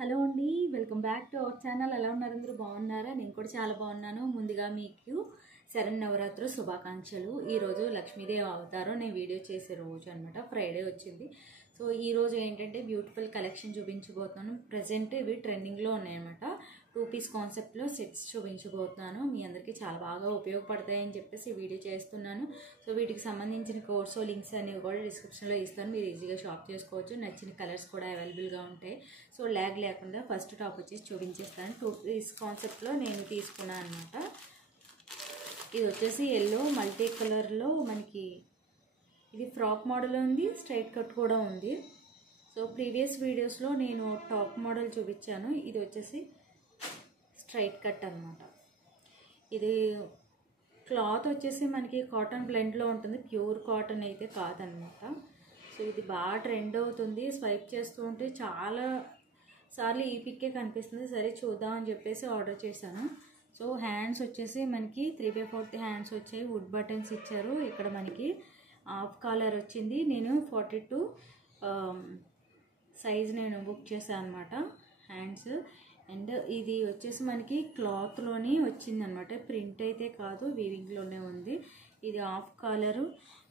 Hello అండి, welcome back to our channel. ఎలా ఉన్నారు? అందరూ బాగున్నారా? నేను కూడా చాలా బాగున్నాను. ముందుగా మీకు శరన్నవరాత్రి శుభాకాంక్షలు. ఈరోజు లక్ష్మీదేవి అవతారం నేను వీడియో చేసే రోజు అనమాట. ఫ్రైడే వచ్చింది. సో ఈరోజు ఏంటంటే బ్యూటిఫుల్ కలెక్షన్ చూపించబోతున్నాను. ప్రజెంట్ ఇవి ట్రెండింగ్లో ఉన్నాయన్నమాట. 2 పీస్ కాన్సెప్ట్లో సెట్స్ చూపించబోతున్నాను. మీ అందరికీ చాలా బాగా ఉపయోగపడతాయని చెప్పేసి వీడియో చేస్తున్నాను. సో వీటికి సంబంధించిన కోర్స్ లింక్స్ అనేవి కూడా డిస్క్రిప్షన్లో ఇస్తాను. మీరు ఈజీగా షాప్ చేసుకోవచ్చు. నచ్చిన కలర్స్ కూడా అవైలబుల్గా ఉంటాయి. సో ల్యాగ్ లేకుండా ఫస్ట్ టాప్ వచ్చేసి చూపించేస్తాను. 2 పీస్ కాన్సెప్ట్లో నేను తీసుకున్నాను అనమాట. ఇది వచ్చేసి ఎల్లో మల్టీ కలర్లో మనకి ఇది ఫ్రాక్ మోడల్ ఉంది, స్ట్రైట్ కట్ కూడా ఉంది. సో ప్రీవియస్ వీడియోస్లో నేను టాప్ మోడల్ చూపించాను. ఇది వచ్చేసి స్ట్రైట్ కట్ అనమాట. ఇది క్లాత్ వచ్చేసి మనకి కాటన్ బ్లెండ్లో ఉంటుంది, ప్యూర్ కాటన్ అయితే కాదనమాట. సో ఇది బాగా ట్రెండ్ అవుతుంది. స్వైప్ చేస్తూ ఉంటే చాలా సార్లు ఈ పిక్కే కనిపిస్తుంది. సరే చూద్దాం అని చెప్పేసి ఆర్డర్ చేశాను. సో హ్యాండ్స్ వచ్చేసి మనకి 3/4 హ్యాండ్స్ వచ్చాయి. వుడ్ బటన్స్ ఇచ్చారు. ఇక్కడ మనకి హాఫ్ కాలర్ వచ్చింది. నేను 42 సైజ్ నేను బుక్ చేశాను అనమాట హ్యాండ్స్. అండ్ ఇది వచ్చేసి మనకి క్లాత్లోనే వచ్చింది అనమాట. ప్రింట్ అయితే కాదు, వీవింగ్లోనే ఉంది. ఇది హాఫ్ కాలరు.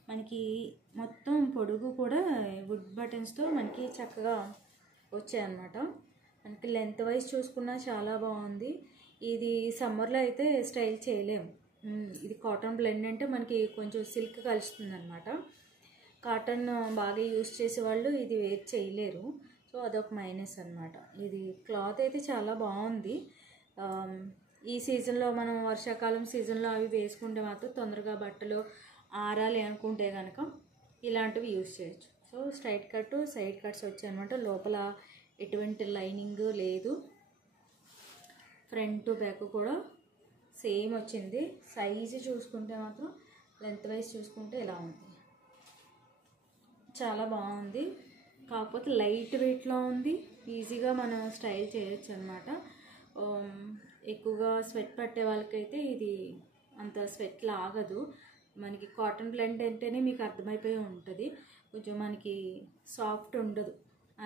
మనకి మొత్తం పొడుగు కూడా వుడ్ బటన్స్తో మనకి చక్కగా వచ్చాయన్నమాట. మనకి లెంత్ వైజ్ చూసుకున్నా చాలా బాగుంది. ఇది సమ్మర్లో అయితే స్టైల్ చేయలేము. ఇది కాటన్ బ్లెండ్ అంటే మనకి కొంచెం సిల్క్ కలుస్తుంది అనమాట. కాటన్ బాగా యూస్ చేసే వాళ్ళు ఇది వేర్ చేయలేరు. సో అదొక మైనస్ అనమాట. ఇది క్లాత్ అయితే చాలా బాగుంది. ఈ సీజన్లో మనం వర్షాకాలం సీజన్లో అవి వేసుకుంటే మాత్రం తొందరగా బట్టలు ఆరాలి అనుకుంటే కనుక ఇలాంటివి యూస్ చేయొచ్చు. So straight cut, side cuts వచ్చాయి అనమాట. లోపల ఎటువంటి లైనింగ్ లేదు. ఫ్రంట్ బ్యాక్ కూడా సేమ్ వచ్చింది. సైజు చూసుకుంటే మాత్రం లెంత్ వైజ్ చూసుకుంటే ఇలా ఉంది. చాలా బాగుంది. కాకపోతే లైట్ వెయిట్లో ఉంది. ఈజీగా మనం స్టైల్ చేయొచ్చు అనమాట. ఎక్కువగా స్వెట్ పట్టే వాళ్ళకైతే ఇది అంత స్వెట్ లాగదు. మనకి కాటన్ బ్లెండ్ అంటేనే మీకు అర్థమైపోయి ఉంటుంది. కొంచెం మనకి సాఫ్ట్ ఉండదు,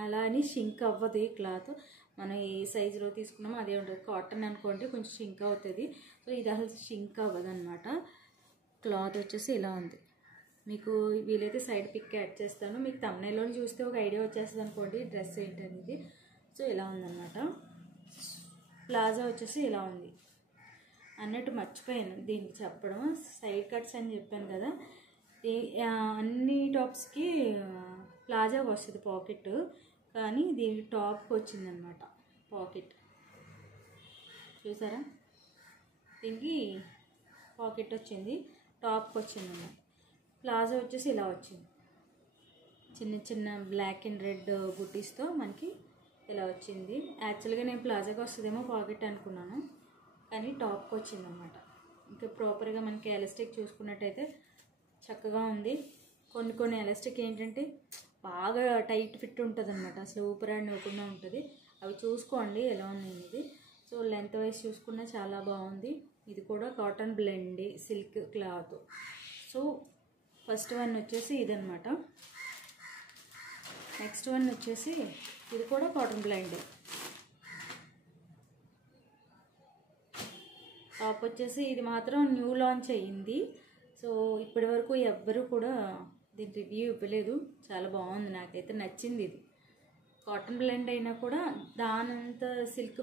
అలా అని షింక్ అవ్వదు. ఈ క్లాత్ మనం ఏ సైజులో తీసుకున్నామో అదే ఉంటుంది. కాటన్ అనుకోండి కొంచెం షింక్ అవుతుంది. సో ఇది అసలు షింక్ అవ్వదు అనమాట. క్లాత్ వచ్చేసి ఇలా ఉంది. మీకు వీలైతే సైడ్ పిక్ యాడ్ చేస్తాను. మీకు థంబ్నెయిల్లో చూస్తే ఒక ఐడియా వచ్చేస్తుంది అనుకోండి డ్రెస్ ఏంటనేది. సో ఇలా ఉందన్నమాట. ప్లాజా వచ్చేసి ఇలా ఉంది. అన్నట్టు మర్చిపోయాను దీనికి చెప్పడం. సైడ్ కట్స్ అని చెప్పాను కదా, అన్ని టాప్స్కి ప్లాజా వస్తుంది పాకెట్, కానీ దీనికి టాప్కి వచ్చిందనమాట పాకెట్. చూసారా, దీనికి పాకెట్ వచ్చింది, టాప్కి వచ్చిందన్నమాట. ప్లాజా వచ్చేసి ఇలా వచ్చింది. చిన్న చిన్న బ్లాక్ అండ్ రెడ్ బుటీస్తో మనకి ఇలా వచ్చింది. యాక్చువల్గా నేను ప్లాజాకి వస్తుందేమో పాకెట్ అనుకున్నాను, కానీ టాప్కి వచ్చిందన్నమాట. ఇంకా ప్రాపర్గా మనకి ఎలాస్టిక్ చూసుకున్నట్టయితే చక్కగా ఉంది. కొన్ని ఎలాస్టిక్ ఏంటంటే బాగా టైట్ ఫిట్ ఉంటుంది అనమాట. అసలు ఊపిరాడనివ్వకుండా ఉంటుంది. అవి చూసుకోండి ఎలా ఉన్నాయి ఇది. సో లెంత్ వైజ్ చూసుకున్నా చాలా బాగుంది. ఇది కూడా cotton blend silk cloth. So first one వచ్చేసి ఇదనమాట. నెక్స్ట్ వన్ వచ్చేసి ఇది కూడా కాటన్ బ్లెండ్. టాప్ వచ్చేసి ఇది మాత్రం న్యూ లాంచ్ అయ్యింది. సో ఇప్పటి వరకు ఎవ్వరూ కూడా దీని రివ్యూ ఇవ్వలేదు. చాలా బాగుంది, నాకైతే నచ్చింది. ఇది కాటన్ బ్లెండ్ అయినా కూడా దానంత సిల్క్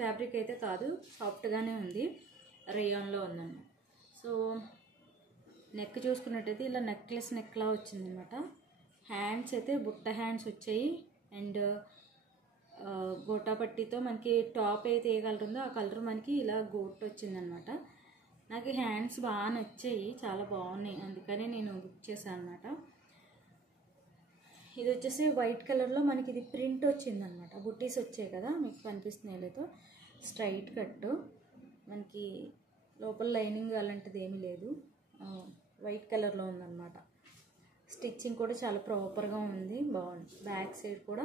ఫ్యాబ్రిక్ అయితే కాదు, సాఫ్ట్గానే ఉంది. రేయాన్లో ఉందన్నమాట. సో నెక్ చూసుకున్నట్టయితే ఇలా నెక్లెస్ నెక్లా వచ్చిందనమాట. హ్యాండ్స్ అయితే బుట్ట హ్యాండ్స్ వచ్చాయి. అండ్ గోటా పట్టీతో మనకి టాప్ అయితే ఏ కలర్ ఉందో ఆ కలర్ మనకి ఇలా గోట్ వచ్చిందనమాట. నాకు హ్యాండ్స్ బాగా నచ్చాయి, చాలా బాగున్నాయి, అందుకనే నేను బుక్ చేశాను అనమాట. ఇది వచ్చేసి వైట్ కలర్లో మనకి ఇది ప్రింట్ వచ్చిందనమాట. బుట్టీస్ వచ్చాయి కదా, మీకు కనిపిస్తున్నాయి లేదో. స్ట్రైట్ కట్, మనకి లోపల లైనింగ్ అలాంటిది ఏమీ లేదు. వైట్ కలర్లో ఉందన్నమాట. స్టిచ్చింగ్ కూడా చాలా ప్రాపర్గా ఉంది, బాగుంది. బ్యాక్ సైడ్ కూడా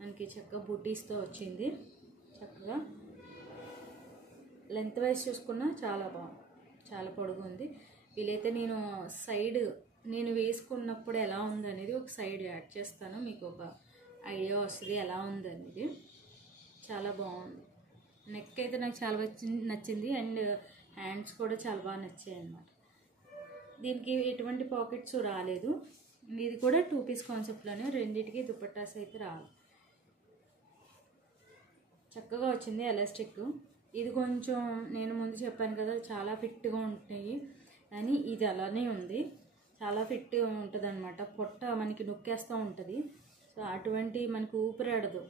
మనకి చక్కగా బుట్టీస్తో వచ్చింది. చక్కగా లెంత్ వైజ్ చూసుకున్నా చాలా బాగుంది, చాలా పొడుగు ఉంది. వీలైతే నేను సైడ్ నేను వేసుకున్నప్పుడు ఎలా ఉంది అనేది ఒక సైడ్ యాడ్ చేస్తాను, మీకు ఒక ఐడియా వస్తుంది ఎలా ఉంది అనేది. చాలా బాగుంది. నెక్ అయితే నాకు చాలా నచ్చింది అండ్ హ్యాండ్స్ కూడా చాలా బాగా నచ్చాయి అన్నమాట. దీనికి ఎటువంటి పాకెట్స్ రాలేదు. ఇది కూడా 2 పీస్ కాన్సెప్ట్లోనే, రెండింటికి దుపట్టాస్ అయితే రాదు. చక్కగా వచ్చింది ఎలాస్టిక్. ఇది కొంచెం నేను ముందు చెప్పాను కదా చాలా ఫిట్గా ఉంటాయి, కానీ ఇది అలానే ఉంది. చాలా ఫిట్గా ఉంటుంది అనమాట. పొట్ట మనకి నొక్కేస్తూ ఉంటుంది. సో అటువంటి మనకు ఊపిరాడదు,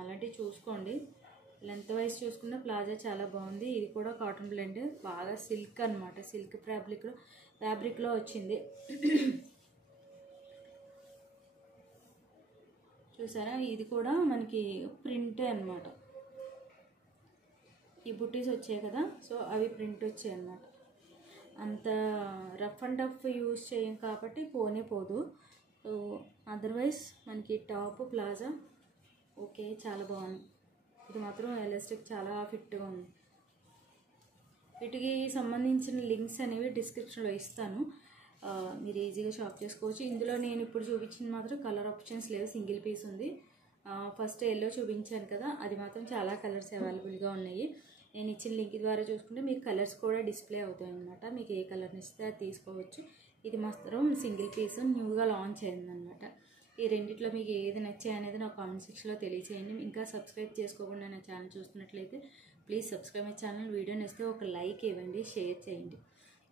అలాంటివి చూసుకోండి. లెంత్ వైజ్ చూసుకున్న ప్లాజా చాలా బాగుంది. ఇది కూడా కాటన్ బ్లెండ్, బాగా సిల్క్ అనమాట. సిల్క్ ఫ్యాబ్రిక్లో వచ్చింది. చూసారా, ఇది కూడా మనకి ప్రింటే అనమాట. ఈ బుట్టీస్ వచ్చాయి కదా, సో అవి ప్రింట్ వచ్చాయి అన్నమాట. అంత రఫ్ అండ్ టఫ్ యూజ్ చేయం కాబట్టి పోనే పోదు. సో అదర్వైజ్ మనకి టాప్ ప్లాజా ఓకే, చాలా బాగుంది. ఇది మాత్రం ఎలాస్టిక్ చాలా ఫిట్గా ఉంది. వీటికి సంబంధించిన లింక్స్ అనేవి డిస్క్రిప్షన్లో ఇస్తాను, మీరు ఈజీగా షాప్ చేసుకోవచ్చు. ఇందులో నేను ఇప్పుడు చూపించింది మాత్రం కలర్ ఆప్షన్స్ లేవు, సింగిల్ పీస్ ఉంది. ఫస్ట్ ఎల్లో చూపించాను కదా, అది మాత్రం చాలా కలర్స్ అవైలబుల్గా ఉన్నాయి. నేను ఇచ్చిన లింక్ ద్వారా చూసుకుంటే మీకు కలర్స్ కూడా డిస్ప్లే అవుతాయి అన్నమాట. మీకు ఏ కలర్ని ఇస్తే అది తీసుకోవచ్చు. ఇది మాత్రం సింగిల్ పీస్ న్యూగా లాంచ్ అయిందనమాట. ఈ రెండిట్లో మీకు ఏది నచ్చాయి అనేది నా కామెంట్ సెక్షన్లో తెలియచేయండి. ఇంకా సబ్స్క్రైబ్ చేసుకోకుండా నా ఛానల్ చూస్తున్నట్లయితే please subscribe my channel. Video నచ్చితే ఒక లైక్ ఇవ్వండి, షేర్ చేయండి.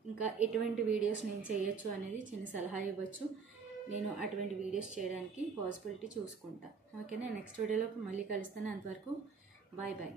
ఇంకా ఎటువంటి వీడియోస్ నేను చేయొచ్చు అనేది చిన్న సలహా ఇవ్వచ్చు. నేను అటువంటి వీడియోస్ చేయడానికి పాసిబిలిటీ చూసుకుంటా. ఓకేనా, నెక్స్ట్ వీడియోలో మళ్ళీ కలుస్తాను. అంతవరకు బాయ్ బాయ్.